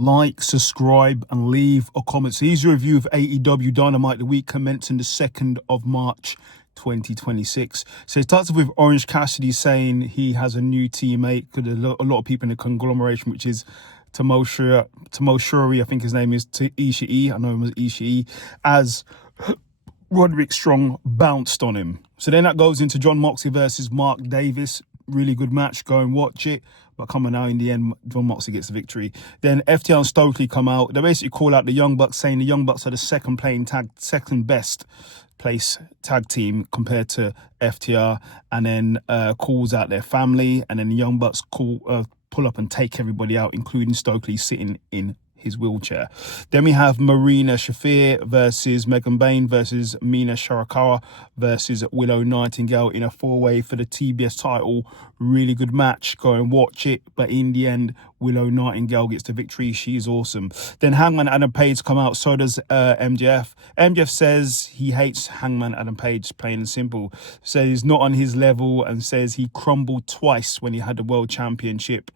Like, subscribe, and leave a comment. So here's your review of AEW Dynamite, the week commencing the 2nd of March, 2026. So it starts off with Orange Cassidy saying he has a new teammate, because a lot of people in the conglomeration, which is Tomoshuri, I think his name is, to Ishii, I know him as Ishii, as Roderick Strong bounced on him. So then that goes into John Moxley versus Mark Davis. Really good match. Go and watch it. But coming out in the end, John Moxley gets the victory. Then FTR and Stokely come out. They basically call out the Young Bucks, saying the Young Bucks are the second best place tag team compared to FTR. And then calls out their family. And then the Young Bucks pull up and take everybody out, including Stokely sitting in his wheelchair. Then we have Marina Shafir versus Megan Bain versus Mina Shirakawa versus Willow Nightingale in a four-way for the TBS title. Really good match. Go and watch it. But in the end, Willow Nightingale gets the victory. She's awesome. Then Hangman Adam Page come out. So does MJF. MJF says he hates Hangman Adam Page, plain and simple. Says he's not on his level and says he crumbled twice when he had the World Championship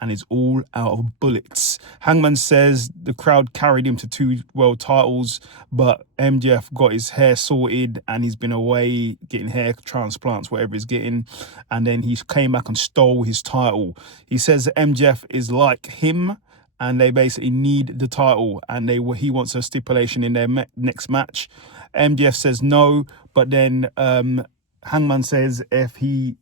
and is all out of bullets. Hangman says the crowd carried him to 2 world titles, but MJF got his hair sorted and he's been away getting hair transplants, whatever he's getting, and then he came back and stole his title. He says that MJF is like him and they basically need the title, and he wants a stipulation in their next match. MJF says no, but then Hangman says if he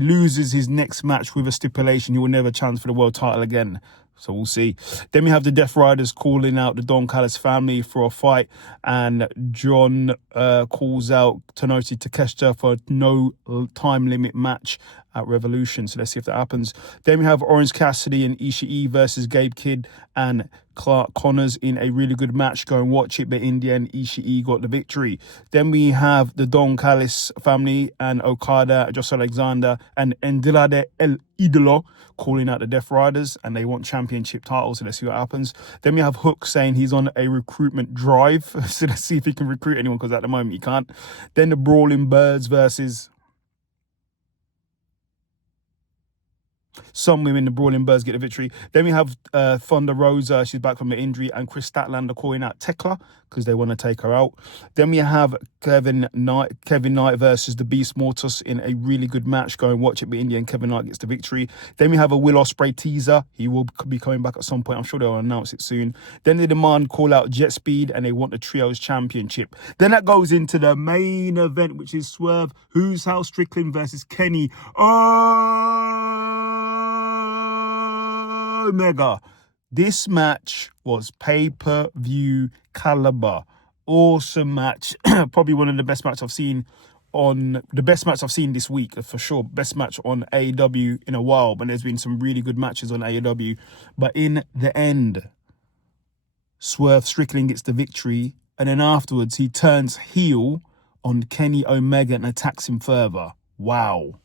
loses his next match with a stipulation, he will never challenge for the world title again. So we'll see. Then we have the Death Riders calling out the Don Callis family for a fight. And John calls out Tenoshi Takeshita for no time limit match at Revolution. So let's see if that happens. Then we have Orange Cassidy and Ishii versus Gabe Kidd and Clark Connors in a really good match. Go and watch it. But in the end, Ishii got the victory. Then we have the Don Callis family and Okada, Josh Alexander, and Andrade El Idolo calling out the Death Riders, and they want championship titles. So let's see what happens. Then we have Hook saying he's on a recruitment drive. So let's see if he can recruit anyone, because at the moment he can't. Then the Brawling Birds versus some women. The Brawling Birds get the victory. Then we have Thunder Rosa. She's back from the injury. And Chris Statlander calling out Tekla because they want to take her out. Then we have Kevin Knight versus the Beast Mortis in a really good match. Go and watch it. But in the end, Kevin Knight gets the victory. Then we have a Will Ospreay teaser. He will be coming back at some point. I'm sure they'll announce it soon. Then they demand call out Jet Speed and they want the Trios Championship. Then that goes into the main event, which is Swerve, Who's House Strickland versus Kenny Omega. This match was pay-per-view caliber. Awesome match. Probably one of the best matches I've seen this week, for sure. Best match on AEW in a while, but there's been some really good matches on AEW. But in the end, Swerve Strickland gets the victory, and then afterwards he turns heel on Kenny Omega and attacks him further. Wow.